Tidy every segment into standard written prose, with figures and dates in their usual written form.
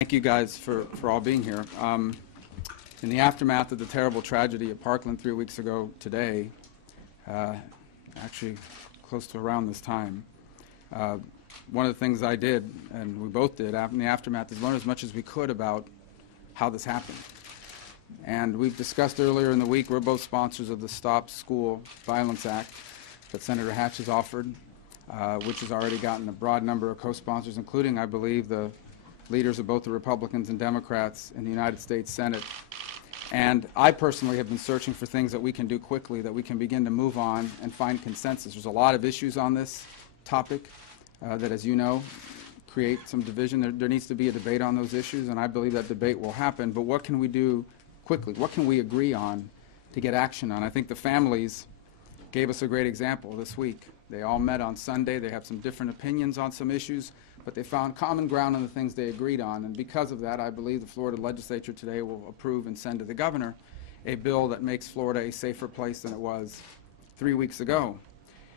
Thank you guys for all being here. In the aftermath of the terrible tragedy at Parkland 3 weeks ago today, actually close to around this time, one of the things I did, and we both did in the aftermath, is learn as much as we could about how this happened. And we've discussed earlier in the week, we're both sponsors of the Stop School Violence Act that Senator Hatch has offered, which has already gotten a broad number of co-sponsors, including, I believe, the leaders of both the Republicans and Democrats in the United States Senate. And I personally have been searching for things that we can do quickly, that we can begin to move on and find consensus. There's a lot of issues on this topic that, as you know, create some division. There needs to be a debate on those issues, and I believe that debate will happen. But what can we do quickly? What can we agree on to get action on? I think the families gave us a great example this week. They all met on Sunday. They have some different opinions on some issues, but they found common ground on the things they agreed on. And because of that, I believe the Florida legislature today will approve and send to the governor a bill that makes Florida a safer place than it was 3 weeks ago.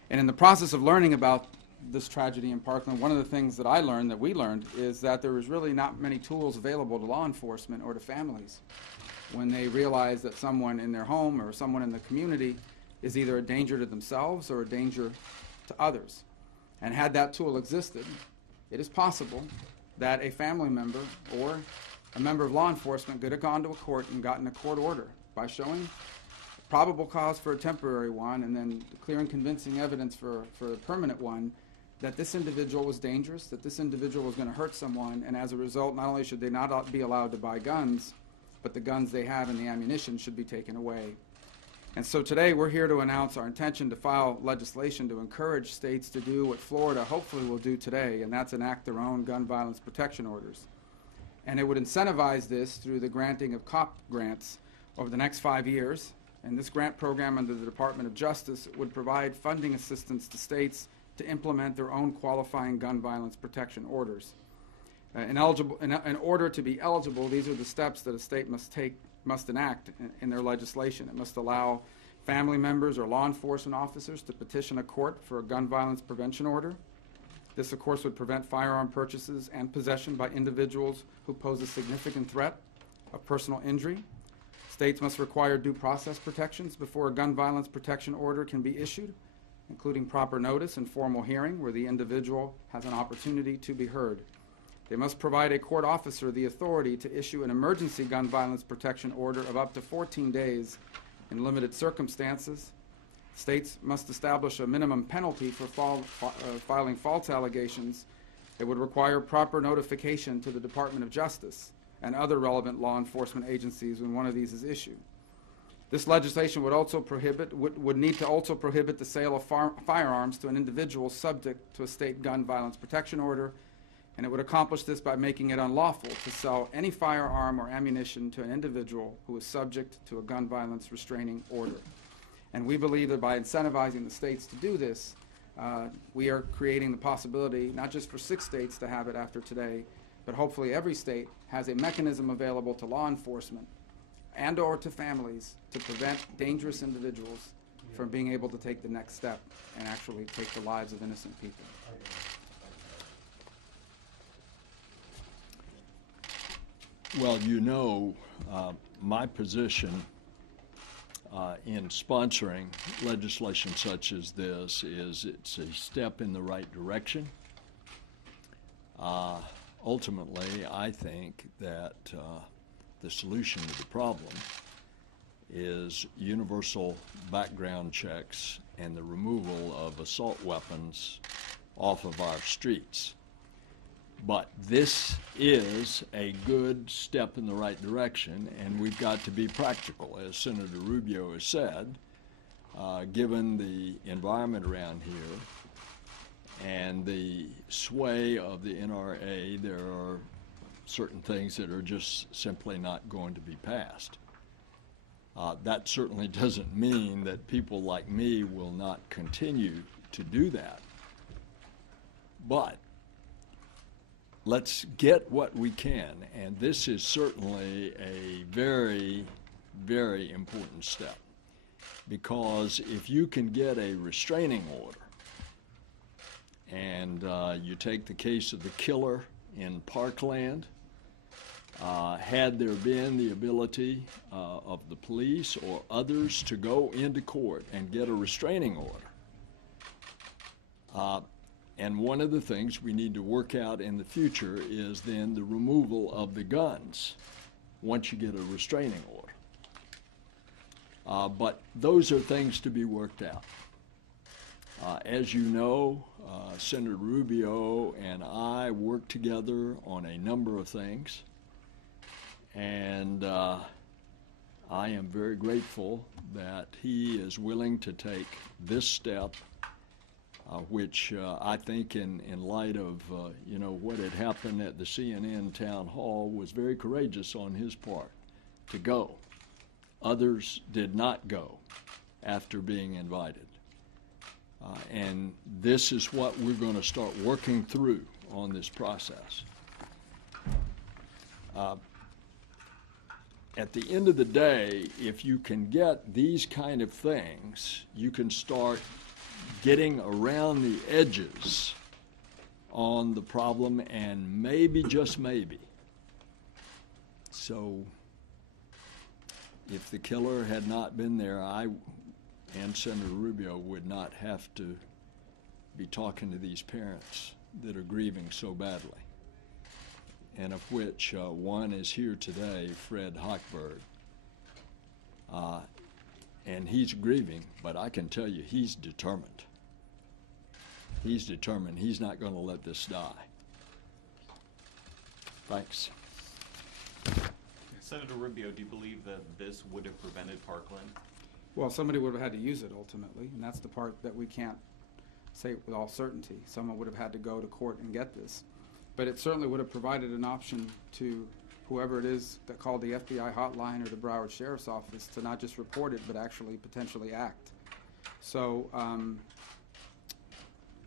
And in the process of learning about this tragedy in Parkland, one of the things that I learned, that we learned, is that there was really not many tools available to law enforcement or to families when they realize that someone in their home or someone in the community is either a danger to themselves or a danger to others. And had that tool existed, it is possible that a family member or a member of law enforcement could have gone to a court and gotten a court order by showing probable cause for a temporary one and then clear and convincing evidence for a permanent one, that this individual was dangerous, that this individual was going to hurt someone, and as a result, not only should they not be allowed to buy guns, but the guns they have and the ammunition should be taken away. And so today we're here to announce our intention to file legislation to encourage states to do what Florida hopefully will do today, and that's enact their own gun violence protection orders. And it would incentivize this through the granting of COP grants over the next 5 years. And this grant program under the Department of Justice would provide funding assistance to states to implement their own qualifying gun violence protection orders. In order to be eligible, these are the steps that a state must enact in their legislation. It must allow family members or law enforcement officers to petition a court for a gun violence prevention order. This, of course, would prevent firearm purchases and possession by individuals who pose a significant threat of personal injury. States must require due process protections before a gun violence protection order can be issued, including proper notice and formal hearing where the individual has an opportunity to be heard. They must provide a court officer the authority to issue an emergency gun violence protection order of up to 14 days in limited circumstances. States must establish a minimum penalty for filing false allegations. It would require proper notification to the Department of Justice and other relevant law enforcement agencies when one of these is issued. This legislation would need to also prohibit the sale of firearms to an individual subject to a state gun violence protection order, and it would accomplish this by making it unlawful to sell any firearm or ammunition to an individual who is subject to a gun violence restraining order. And we believe that by incentivizing the states to do this, we are creating the possibility, not just for 6 states to have it after today, but hopefully every state has a mechanism available to law enforcement and or to families to prevent dangerous individuals from being able to take the next step and actually take the lives of innocent people. Well, you know, my position in sponsoring legislation such as this is it's a step in the right direction. Ultimately, I think that the solution to the problem is universal background checks and the removal of assault weapons off of our streets. But this is a good step in the right direction, and we've got to be practical. As Senator Rubio has said, given the environment around here and the sway of the NRA, there are certain things that are just simply not going to be passed. That certainly doesn't mean that people like me will not continue to do that. But let's get what we can, and this is certainly a very, very important step, because if you can get a restraining order, and you take the case of the killer in Parkland, Had there been the ability of the police or others to go into court and get a restraining order. And one of the things we need to work out in the future is then the removal of the guns once you get a restraining order. But those are things to be worked out. As you know, Senator Rubio and I work together on a number of things, and I am very grateful that he is willing to take this step, which I think in light of what had happened at the CNN town hall was very courageous on his part to go. Others did not go after being invited. And this is what we're going to start working through on this process. At the end of the day, if you can get these kind of things, you can start getting around the edges on the problem, and maybe, just maybe. So if the killer had not been there, I and Senator Rubio would not have to be talking to these parents that are grieving so badly, and of which one is here today, Fred Hochberg. And he's grieving, but I can tell you he's determined. He's determined. He's not going to let this die. Thanks. Senator Rubio, do you believe that this would have prevented Parkland? Well, somebody would have had to use it ultimately, and that's the part that we can't say with all certainty. Someone would have had to go to court and get this. But it certainly would have provided an option to whoever it is that called the FBI hotline or the Broward Sheriff's Office to not just report it, but actually potentially act. So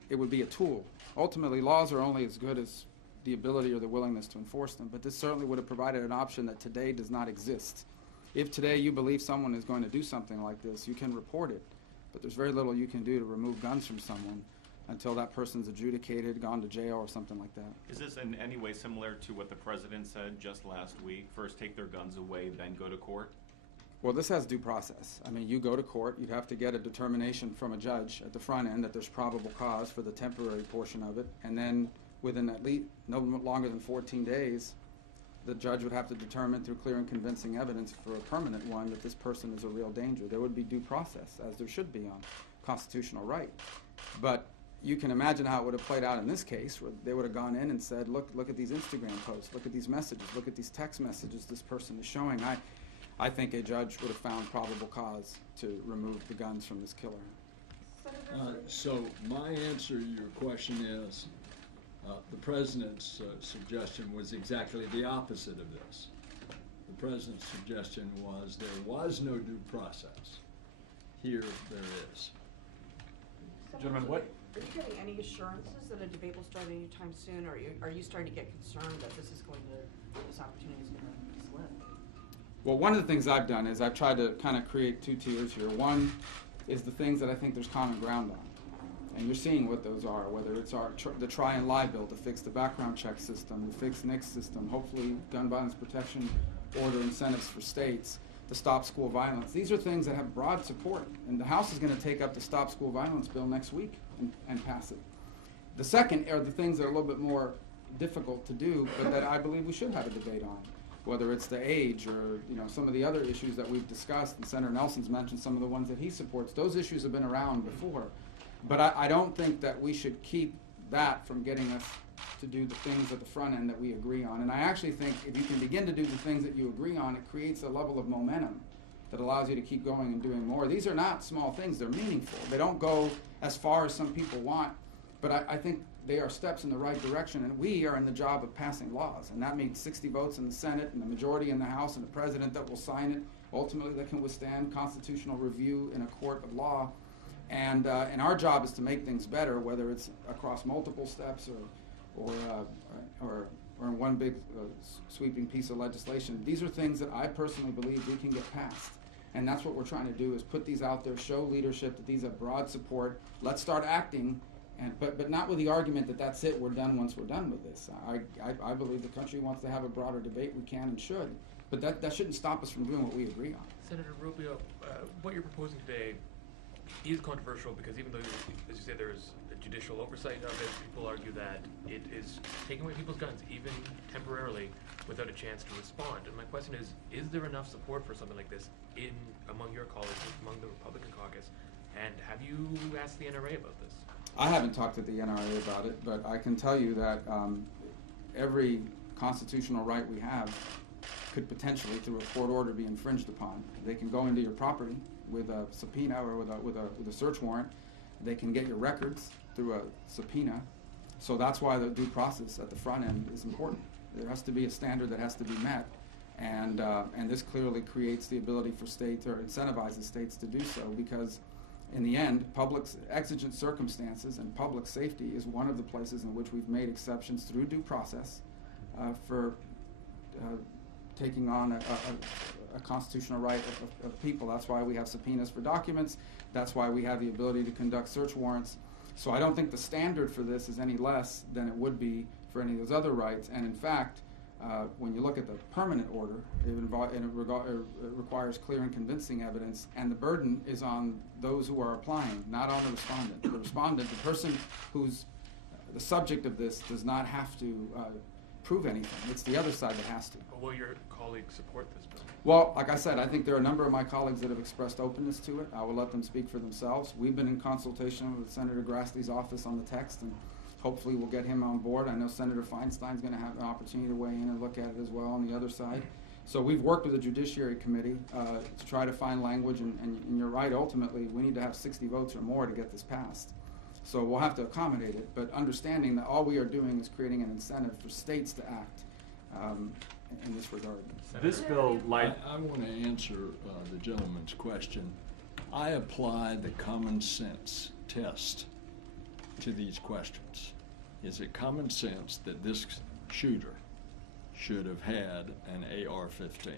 it would be a tool. Ultimately, laws are only as good as the ability or the willingness to enforce them, but this certainly would have provided an option that today does not exist. If today you believe someone is going to do something like this, you can report it, but there's very little you can do to remove guns from someone until that person's adjudicated, gone to jail, or something like that. Is this in any way similar to what the president said just last week? First take their guns away, then go to court? Well, this has due process. I mean, you go to court, you'd have to get a determination from a judge at the front end that there's probable cause for the temporary portion of it, and then within at least no longer than 14 days, the judge would have to determine through clear and convincing evidence for a permanent one that this person is a real danger. There would be due process, as there should be on constitutional right. But you can imagine how it would have played out in this case, where they would have gone in and said, look at these Instagram posts, look at these messages, look at these text messages this person is showing. I think a judge would have found probable cause to remove the guns from this killer. So my answer to your question is, the president's suggestion was exactly the opposite of this. The president's suggestion was there was no due process. Here there is. Gentlemen, what? Are you getting any assurances that a debate will start anytime soon, or are you starting to get concerned that this opportunity is going to slip? Well, one of the things I've done is I've tried to kind of create two tiers here. One is the things that I think there's common ground on. And you're seeing what those are, whether it's the try and lie bill to fix the background check system, the fix NICS system, hopefully gun violence protection order incentives for states, to stop school violence. These are things that have broad support, and the House is going to take up the Stop School Violence bill next week and pass it. The second are the things that are a little bit more difficult to do, but that I believe we should have a debate on, whether it's the age or some of the other issues that we've discussed, and Senator Nelson's mentioned some of the ones that he supports. Those issues have been around before. But I don't think that we should keep that from getting us to do the things at the front end that we agree on. And I actually think if you can begin to do the things that you agree on, it creates a level of momentum that allows you to keep going and doing more. These are not small things. They're meaningful. They don't go as far as some people want, but I think they are steps in the right direction, and we are in the job of passing laws. And that means 60 votes in the Senate and the majority in the House and the president that will sign it, ultimately that can withstand constitutional review in a court of law. And our job is to make things better, whether it's across multiple steps or in one big sweeping piece of legislation. These are things that I personally believe we can get passed. And that's what we're trying to do, is put these out there, show leadership that these have broad support. Let's start acting But not with the argument that that's it, we're done once we're done with this. I believe the country wants to have a broader debate, we can and should, but that shouldn't stop us from doing what we agree on. Senator Rubio, what you're proposing today is controversial because even though, as you say, there is a judicial oversight of it, people argue that it is taking away people's guns, even temporarily, without a chance to respond. And my question is there enough support for something like this among your colleagues, among the Republican caucus? And have you asked the NRA about this? I haven't talked to the NRA about it, but I can tell you that every constitutional right we have could potentially, through a court order, be infringed upon. They can go into your property with a subpoena or with a search warrant. They can get your records through a subpoena. So that's why the due process at the front end is important. There has to be a standard that has to be met, and this clearly creates the ability for states, or incentivizes states to do so, because in the end, exigent circumstances and public safety is one of the places in which we've made exceptions through due process for taking on a constitutional right of people. That's why we have subpoenas for documents. That's why we have the ability to conduct search warrants. So I don't think the standard for this is any less than it would be for any of those other rights. And in fact, when you look at the permanent order, it requires clear and convincing evidence, and the burden is on those who are applying, not on the respondent. The respondent, the person who's the subject of this, does not have to prove anything. It's the other side that has to. Or will your colleagues support this bill? Well, like I said, I think there are a number of my colleagues that have expressed openness to it. I will let them speak for themselves. We've been in consultation with Senator Grassley's office on the text, and hopefully we'll get him on board. I know Senator Feinstein's going to have an opportunity to weigh in and look at it as well on the other side. So we've worked with the Judiciary Committee to try to find language, and you're right, ultimately we need to have 60 votes or more to get this passed. So we'll have to accommodate it, but understanding that all we are doing is creating an incentive for states to act in this regard. This bill, like I want to answer the gentleman's question. I apply the common sense test to these questions. Is it common sense that this shooter should have had an AR-15?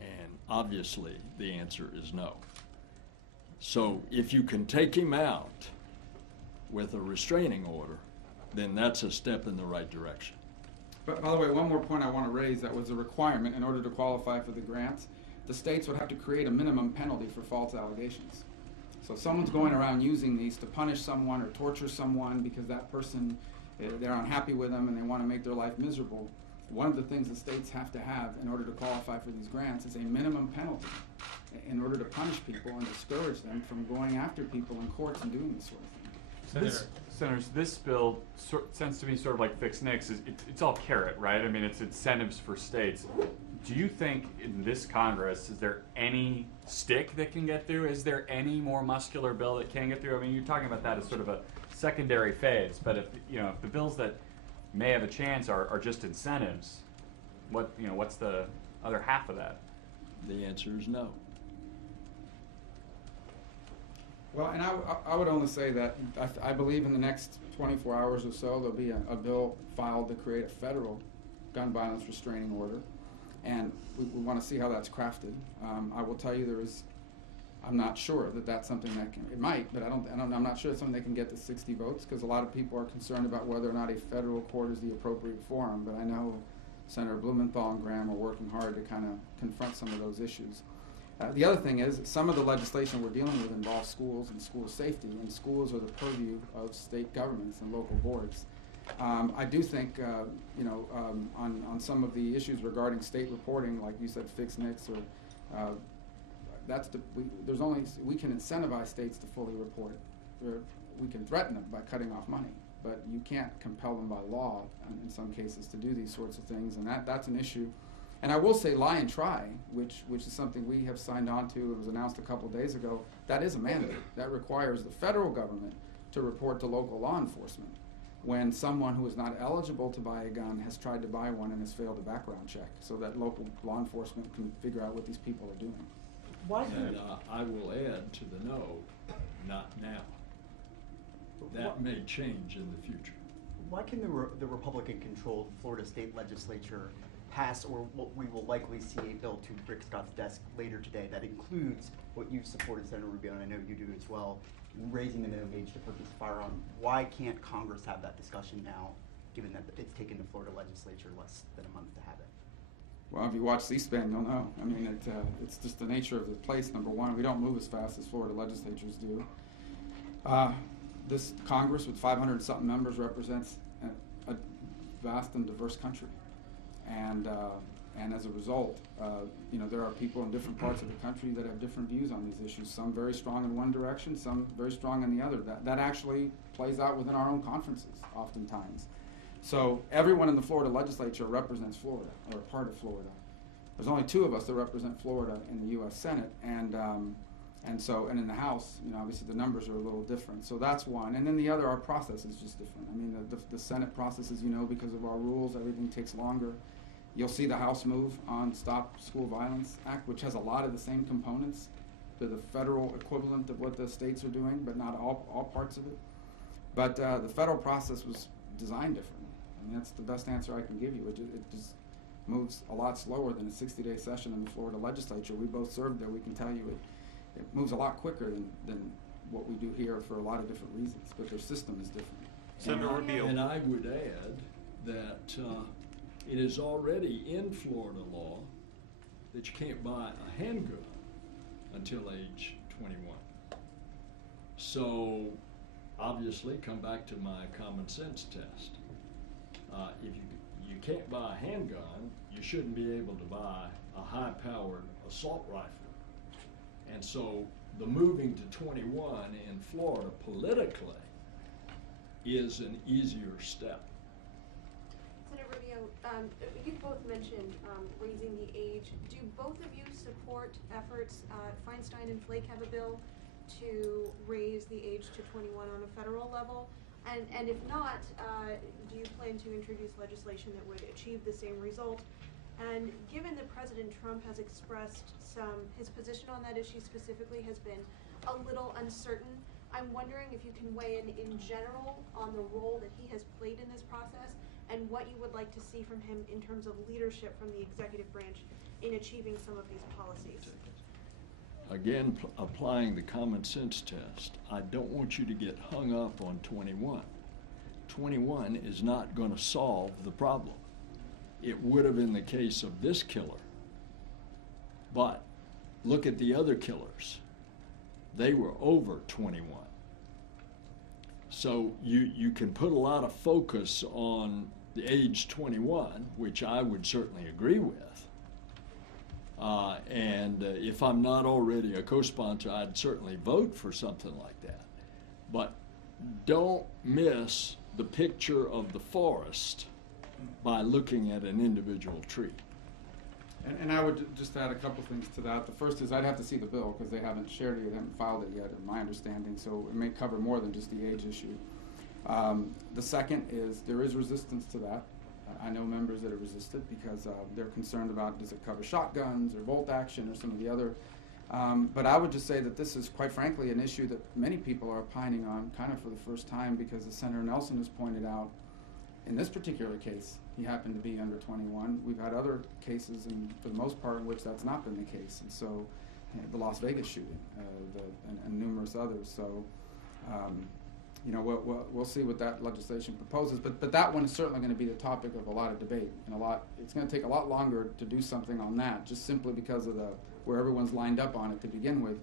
And obviously the answer is no. So if you can take him out with a restraining order, then that's a step in the right direction. But by the way, one more point I want to raise that was a requirement in order to qualify for the grants. The states would have to create a minimum penalty for false allegations. So if someone's going around using these to punish someone or torture someone because that person, they're unhappy with them and they want to make their life miserable, one of the things the states have to have in order to qualify for these grants is a minimum penalty in order to punish people and discourage them from going after people in courts and doing this sort of thing. Senators, this bill tends to be sort of like Fix Nix. It's all carrot, right? I mean, it's incentives for states. Do you think in this Congress, is there any stick that can get through? Is there any more muscular bill that can get through? I mean, you're talking about that as sort of a secondary phase, but if the bills that may have a chance are just incentives, what's the other half of that? The answer is no. Well, and I would only say that I believe in the next 24 hours or so there'll be a bill filed to create a federal gun violence restraining order, and we want to see how that's crafted. I will tell you I'm not sure that that's something that it might, but I'm not sure it's something that can get to 60 votes, because a lot of people are concerned about whether or not a federal court is the appropriate forum, but I know Senator Blumenthal and Graham are working hard to kind of confront some of those issues. The other thing is, some of the legislation we're dealing with involves schools and school safety, and schools are the purview of state governments and local boards. I do think, on some of the issues regarding state reporting, like you said, Fix Nix, or we can incentivize states to fully report it. We can threaten them by cutting off money, but you can't compel them by law in some cases to do these sorts of things, and that's an issue. And I will say lie and try, which is something we have signed on to. It was announced a couple days ago. That is a mandate. That requires the federal government to report to local law enforcement when someone who is not eligible to buy a gun has tried to buy one and has failed a background check, so that local law enforcement can figure out what these people are doing. And I will add to the no, not now. That may change in the future. Why can the Republican-controlled Florida state legislature pass, or what we will likely see, a bill to Rick Scott's desk later today that includes what you've supported, Senator Rubio, and I know you do as well, raising the minimum age to purchase a firearm. Why can't Congress have that discussion now, given that it's taken the Florida legislature less than a month to have it? Well, if you watch C-SPAN, you'll know. I mean, it's just the nature of the place, number one. We don't move as fast as Florida legislatures do. This Congress with 500-something members represents a vast and diverse country. And as a result, there are people in different parts of the country that have different views on these issues, some very strong in one direction, some very strong in the other. That actually plays out within our own conferences oftentimes. So everyone in the Florida legislature represents Florida, or a part of Florida. There's only 2 of us that represent Florida in the U.S. Senate, and in the House, obviously the numbers are a little different. So that's one. And then the other, our process is just different. I mean, the Senate process, as you know, because of our rules, everything takes longer. You'll see the House move on Stop School Violence Act, which has a lot of the same components to the federal equivalent of what the states are doing, but not all parts of it. But the federal process was designed differently. I mean, that's the best answer I can give you. It just moves a lot slower than a 60-day session in the Florida legislature. We both served there. We can tell you it moves a lot quicker than what we do here for a lot of different reasons, but their system is different. Senator Rubio. And I would add that it is already in Florida law that you can't buy a handgun until age 21. So obviously, come back to my common sense test. If you can't buy a handgun, you shouldn't be able to buy a high-powered assault rifle. And so the moving to 21 in Florida politically is an easier step. Senator Rubio, you both mentioned raising the age. Do both of you support efforts, Feinstein and Flake have a bill to raise the age to 21 on a federal level? And if not, do you plan to introduce legislation that would achieve the same result? And given that President Trump has expressed his position on that issue specifically has been a little uncertain, I'm wondering if you can weigh in general on the role that he has played in this process and what you would like to see from him in terms of leadership from the executive branch in achieving some of these policies. Again, applying the common sense test, I don't want you to get hung up on 21. 21 is not going to solve the problem. It would have in the case of this killer. But look at the other killers. They were over 21. So you can put a lot of focus on the age 21, which I would certainly agree with. And if I'm not already a co-sponsor, I'd certainly vote for something like that. But don't miss the picture of the forest by looking at an individual tree. And I would just add a couple things to that. The first is I'd have to see the bill because they haven't shared it, they haven't filed it yet, in my understanding, so it may cover more than just the age issue. The second is there is resistance to that. I know members that are resisted because they're concerned about does it cover shotguns or bolt action or some of the other. But I would just say that this is, quite frankly, an issue that many people are opining on kind of for the first time because, as Senator Nelson has pointed out, in this particular case, he happened to be under 21. We've had other cases, and for the most part, in which that's not been the case. And so, the Las Vegas shooting, and numerous others. So, we'll see what that legislation proposes. But that one is certainly going to be the topic of a lot of debate, and it's going to take a lot longer to do something on that, just simply because of where everyone's lined up on it to begin with,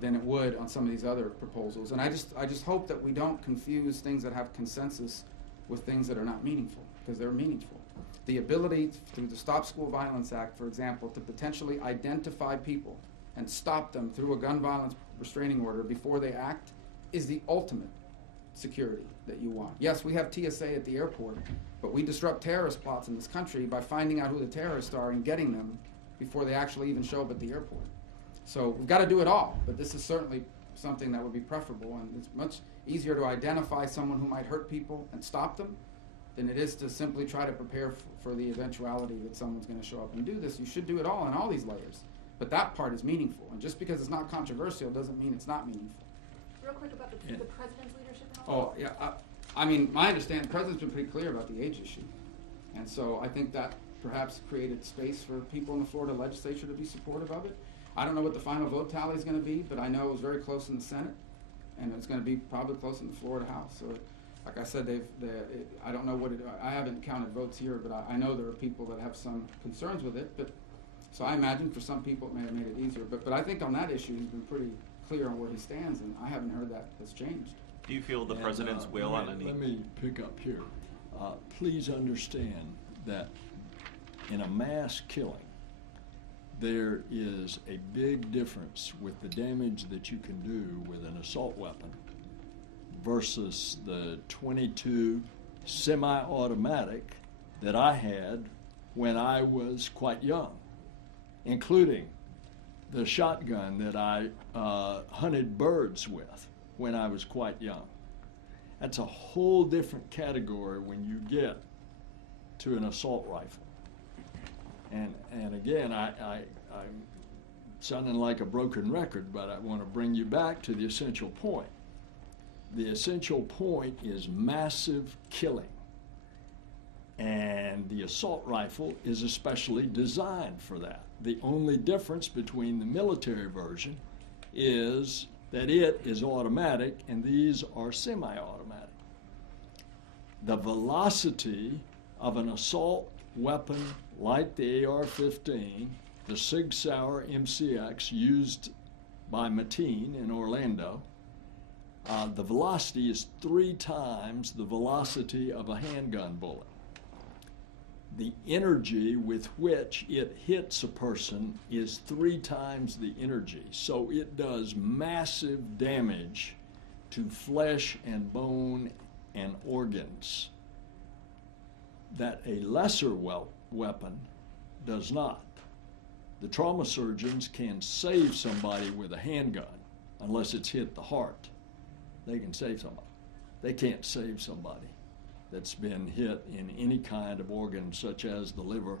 than it would on some of these other proposals. And I just hope that we don't confuse things that have consensus with things that are not meaningful, because they're meaningful. The ability through the Stop School Violence Act, for example, to potentially identify people and stop them through a gun violence restraining order before they act is the ultimate security that you want. Yes, we have TSA at the airport, but we disrupt terrorist plots in this country by finding out who the terrorists are and getting them before they actually even show up at the airport. So we've got to do it all, but this is certainly something that would be preferable, and it's much easier to identify someone who might hurt people and stop them than it is to simply try to prepare for the eventuality that someone's going to show up and do this. You should do it all in all these layers, but that part is meaningful, and just because it's not controversial doesn't mean it's not meaningful. Real quick about the president's leadership in Oh, all this? yeah, I mean, my understanding, the president's been pretty clear about the age issue, and so I think that perhaps created space for people in the Florida legislature to be supportive of it. I don't know what the final vote tally is going to be, but I know it was very close in the Senate. and it's going to be probably close in the Florida House. So, like I said, I don't know what I haven't counted votes here, but I know there are people that have some concerns with it. But so I imagine for some people it may have made it easier. But I think on that issue he's been pretty clear on where he stands, and I haven't heard that has changed. Do you feel the And, president's will let on me- any? Let me pick up here. Please understand that in a mass killing, there is a big difference with the damage that you can do with an assault weapon versus the .22 semi-automatic that I had when I was quite young, including the shotgun that I hunted birds with when I was quite young. That's a whole different category when you get to an assault rifle. And again, I'm sounding like a broken record, but I want to bring you back to the essential point. The essential point is massive killing. And the assault rifle is especially designed for that. The only difference between the military version is that it is automatic and these are semi-automatic. The velocity of an assault weapon like the AR-15, the Sig Sauer MCX used by Mateen in Orlando, the velocity is 3 times the velocity of a handgun bullet. The energy with which it hits a person is 3 times the energy. So it does massive damage to flesh and bone and organs that a lesser weapon does not. The trauma surgeons can save somebody with a handgun unless it's hit the heart. They can save somebody. They can't save somebody that's been hit in any kind of organ such as the liver.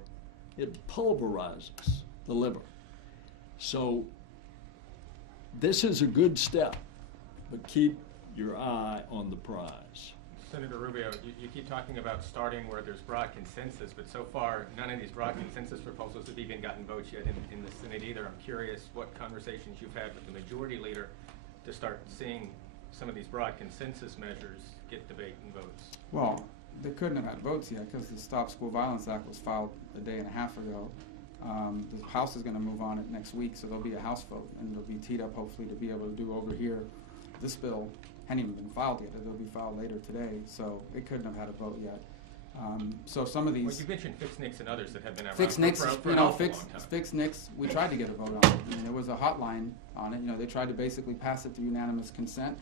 It pulverizes the liver. So this is a good step, but keep your eye on the prize. Senator Rubio, you keep talking about starting where there's broad consensus, but so far none of these broad consensus proposals have even gotten votes yet in the Senate either. I'm curious what conversations you've had with the majority leader to start seeing some of these broad consensus measures get debate and votes. Well, they couldn't have had votes yet because the Stop School Violence Act was filed a day and a half ago. The House is going to move on it next week, so there'll be a House vote, and it'll be teed up hopefully to be able to do over here. This bill hadn't even been filed yet. It'll be filed later today, so it couldn't have had a vote yet. So some of these... Well, you mentioned Fix NICS and others that have been around Fix for NICS, an you know, awful long time. Fix NICS, we tried to get a vote on it. I mean, there was a hotline on it. You know, they tried to basically pass it through unanimous consent,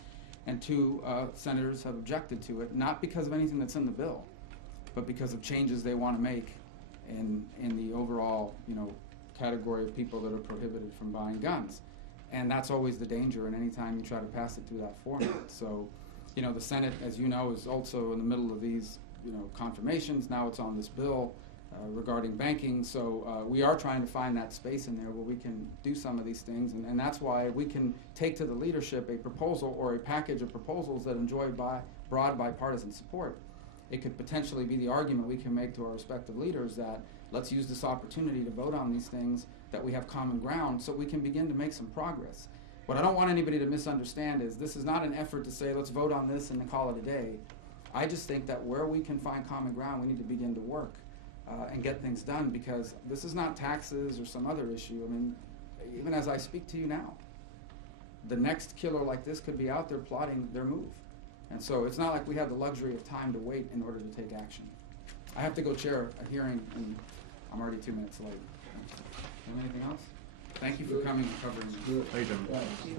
and 2 senators have objected to it, not because of anything that's in the bill, but because of changes they want to make in the overall, you know, category of people that are prohibited from buying guns. And that's always the danger in any time you try to pass it through that format. So, you know, the Senate, as you know, is also in the middle of these, you know, confirmations. Now it's on this bill regarding banking. So we are trying to find that space in there where we can do some of these things. And that's why we can take to the leadership a proposal or a package of proposals that enjoy broad bipartisan support. It could potentially be the argument we can make to our respective leaders that let's use this opportunity to vote on these things that we have common ground so we can begin to make some progress. What I don't want anybody to misunderstand is this is not an effort to say let's vote on this and then call it a day. I just think that where we can find common ground, we need to begin to work and get things done, because this is not taxes or some other issue. I mean, even as I speak to you now, the next killer like this could be out there plotting their move. And so it's not like we have the luxury of time to wait in order to take action. I have to go chair a hearing, and I'm already 2 minutes late. Anything else? Thank you for coming and covering this. Thank you.